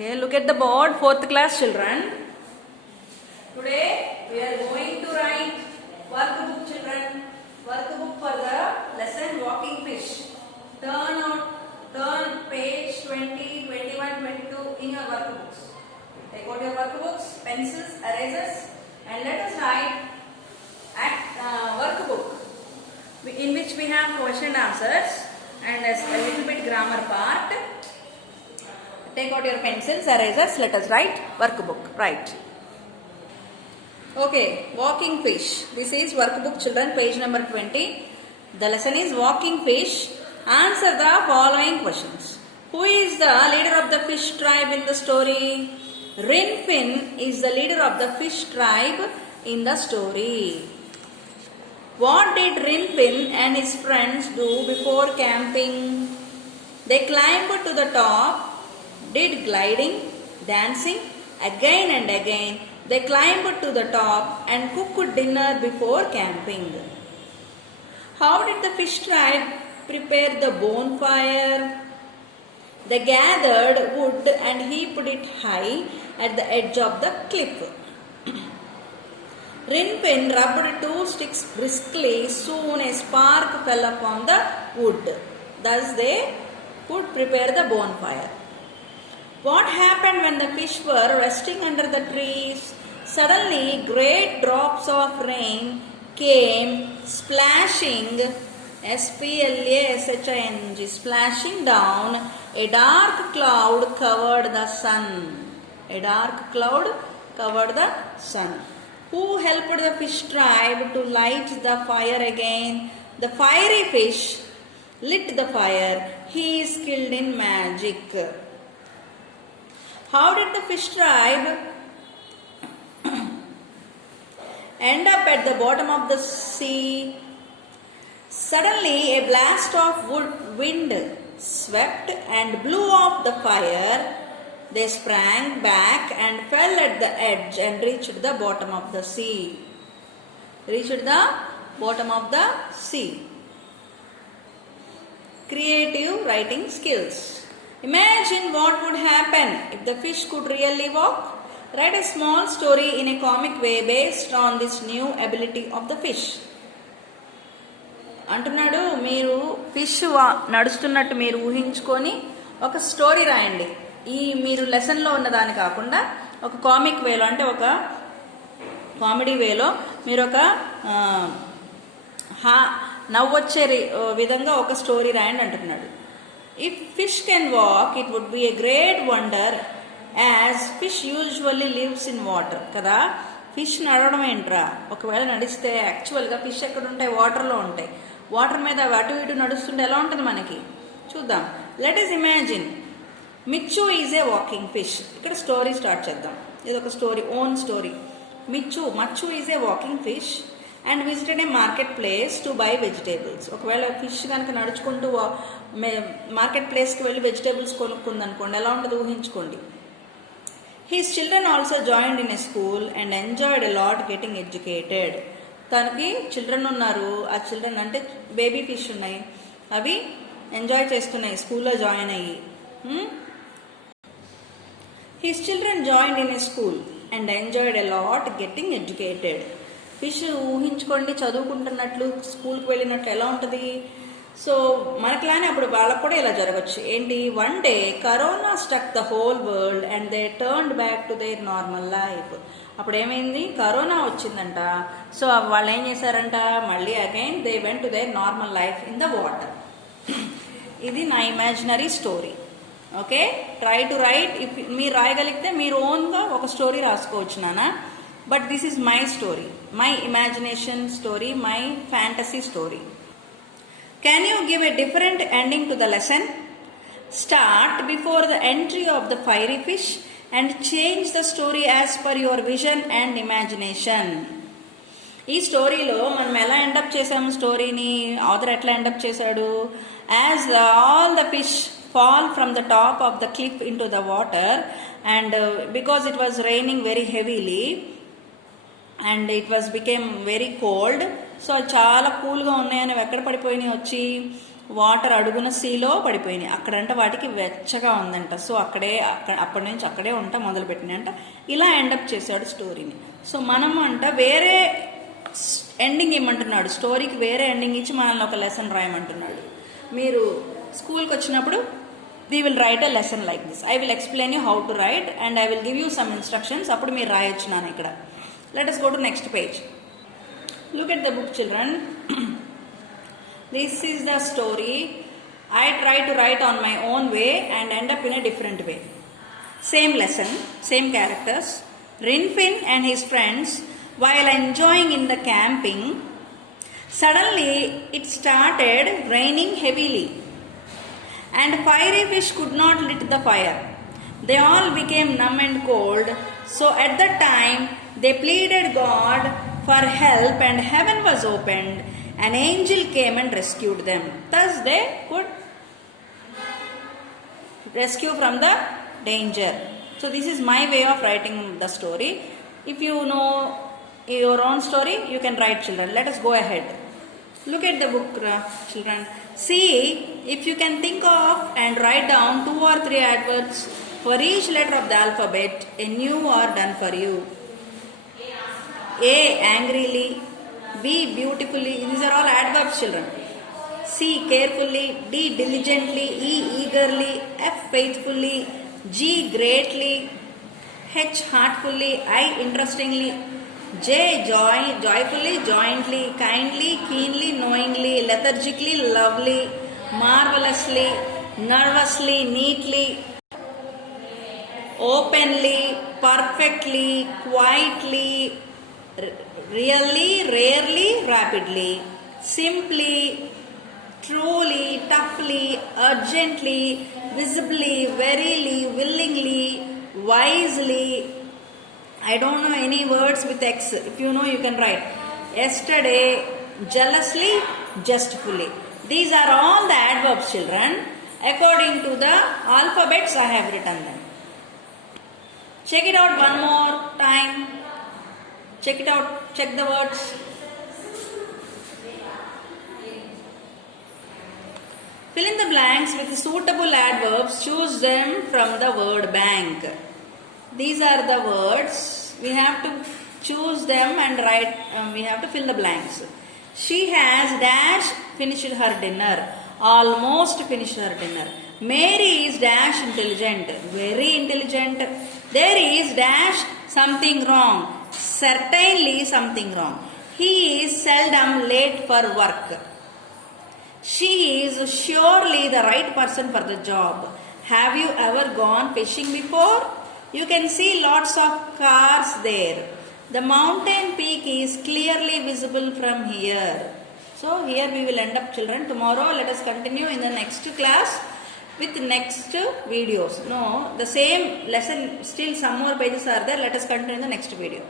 Okay, look at the board, 4th class children. Today we are going to write workbook children. Workbook for the lesson walking fish. Turn page 20, 21, 22 in your workbooks. Take out your workbooks, pencils, erasers, and let us write workbook in which we have question and answers and a little bit grammar part. Take out your pencils, erasers, let us write workbook. Right. Okay, walking fish. This is workbook children, page number 20. The lesson is walking fish. Answer the following questions. Who is the leader of the fish tribe in the story? Rin-Fin is the leader of the fish tribe in the story. What did Rin-Fin and his friends do before camping? They climbed to the top, did gliding, dancing, again and again. They climbed to the top and cooked dinner before camping. How did the fish tribe prepare the bonfire? They gathered wood and heaped it high at the edge of the cliff. Rin-Fin rubbed 2 sticks briskly. Soon a spark fell upon the wood. Thus they could prepare the bonfire. What happened when the fish were resting under the trees? Suddenly great drops of rain came splashing, S-P-L-A-S-H-I-N-G, splashing down. A dark cloud covered the sun. A dark cloud covered the sun. Who helped the fish tribe to light the fire again? The fiery fish lit the fire. He is skilled in magic. How did the fish tribe end up at the bottom of the sea? Suddenly a blast of wind swept and blew off the fire. They sprang back and fell at the edge and reached the bottom of the sea. Reached the bottom of the sea. Creative writing skills. Imagine what would happen if the fish could really walk. Write a small story in a comic way based on this new ability of the fish. అంటున్నాడు, మీరు fish నడుస్తున్నట్టు మీరు ఊహించుకొని ఒక story రాయండి. ఈ మీరు లెసన్లో ఉన్నదాన్ని కాకుండా ఒక కామిక్ వేలో, అంటే ఒక కామెడీ వేలో మీరు ఒక నవ్వొచ్చే విధంగా ఒక స్టోరీ రాయండి అంటున్నాడు. If fish can walk, it would be a great wonder as fish usually lives in water. కదా, ఫిష్ నడవడం ఏంట్రా? ఒకవేళ నడిస్తే యాక్చువల్గా ఫిష్ ఎక్కడ ఉంటాయి? వాటర్లో ఉంటాయి. వాటర్ మీద అటు ఇటు నడుస్తుంటే ఎలా ఉంటుంది మనకి? చూద్దాం. Let us imagine Michu is a walking fish. ఇక్కడ స్టోరీ స్టార్ట్ చేద్దాం. ఇది ఒక story, own story. Machu is a walking fish and visited a market place to buy vegetables. ఒకవేళ ఫిష్ కనుక నడుచుకుంటూ మార్కెట్ ప్లేస్కి వెళ్ళి వెజిటేబుల్స్ కొనుక్కుందనుకోండి, ఎలా ఉంటుంది ఊహించుకోండి. His children also joined in a school and enjoyed a lot getting educated. తనకి children ఉన్నారు. ఆ చిల్డ్రన్ అంటే బేబీ ఫిష్ ఉన్నాయి, అవి ఎంజాయ్ చేస్తున్నాయి స్కూల్లో జాయిన్ అయ్యి. His children joined in a school and enjoyed a lot getting educated. Fish ఊహించుకోండి చదువుకుంటున్నట్లు, స్కూల్కి వెళ్ళినట్లు ఎలా ఉంటుంది? సో మనకులానే అప్పుడు వాళ్ళకు కూడా ఇలా జరగచ్చు. ఏంటి? One day corona stuck the whole world and they turned back to their normal life. అప్పుడు ఏమైంది? కరోనా వచ్చిందంట. సో వాళ్ళు ఏం చేశారంట? మళ్ళీ again they went to their normal life in the water. ఇది నా imaginary story. Okay, try to right. మీరు రాయగలిగితే మీరు ఓన్గా ఒక స్టోరీ రాసుకోవచ్చు నాన్న. But this is my story, my imagination story, my fantasy story. Can you give a different ending to the lesson? Start before the entry of the fiery fish and change the story as per your vision and imagination. ఈ స్టోరీలో మనం ఎలా end up చేసాము స్టోరీని? Author ఎట్లా end up చేశాడు? As all the fish fall from the top of the cliff into the water and because it was raining very heavily and it was became very cold, so చాలా కూల్గా ఉన్నాయని ఎక్కడ పడిపోయినాయి వచ్చి వాటర్ అడుగున సీలో పడిపోయినాయి. అక్కడంట వాటికి వెచ్చగా ఉందంట. సో అప్పటి నుంచి అక్కడే మొదలుపెట్టినాయి అంట. ఇలా ఎండప్ చేశాడు స్టోరీని. సో మనం వేరే ఎండింగ్ ఇమ్మంటున్నాడు, స్టోరీకి వేరే ఎండింగ్ ఇచ్చి మనల్ని ఒక లెసన్ రాయమంటున్నాడు. మీరు స్కూల్కి వచ్చినప్పుడు we will write a lesson like this. I will explain you how to write and I will give you some instructions. అప్పుడు మీరు రాయొచ్చు నాన్న ఇక్కడ. Let us go to next page. Look at the book, children. This is the story. I try to write on my own way and end up in a different way. Same lesson, same characters. Rinfin and his friends, while enjoying in the camping, suddenly it started raining heavily. And fiery fish could not lit the fire. They all became numb and cold. So at that time they pleaded God for help, and heaven was opened. An angel came and rescued them. Thus they could rescue from the danger. So this is my way of writing the story. If you know your own story, you can write, children. Let us go ahead. Look at the book, children. See if you can think of and write down 2 or 3 adverbs for each letter of the alphabet. A new are done for you. A, angrily. B, beautifully. These are all adverbs, children. C, carefully. D, diligently. E, eagerly. F, faithfully. G, greatly. H, heartfully. I, interestingly. J, joyfully, jointly, kindly, keenly, knowingly, lethargically, lovely, marvelously, nervously, neatly, openly, perfectly, quietly, really, rarely, rapidly, simply, truly, toughly, urgently, visibly, verily, willingly, wisely. I don't know any words with X. If you know, you can write. Yesterday, jealously, justfully. These are all the adverbs, children. According to the alphabets, I have written them. Check it out one more time. Check it out. Check the words. Fill in the blanks with suitable adverbs. Choose them from the word bank. These are the words. We have to choose them and write. We have to fill the blanks. She has dash finished her dinner. Almost finished her dinner. Mary is dash intelligent. Very intelligent. There is dash something wrong. Certainly something wrong. He is seldom late for work. She is surely the right person for the job. Have you ever gone fishing before? You can see lots of cars there. The mountain peak is clearly visible from here. So here we will end up, children. Tomorrow let us continue in the next class with next videos. No, the same lesson, still some more pages are there. Let us continue in the next video.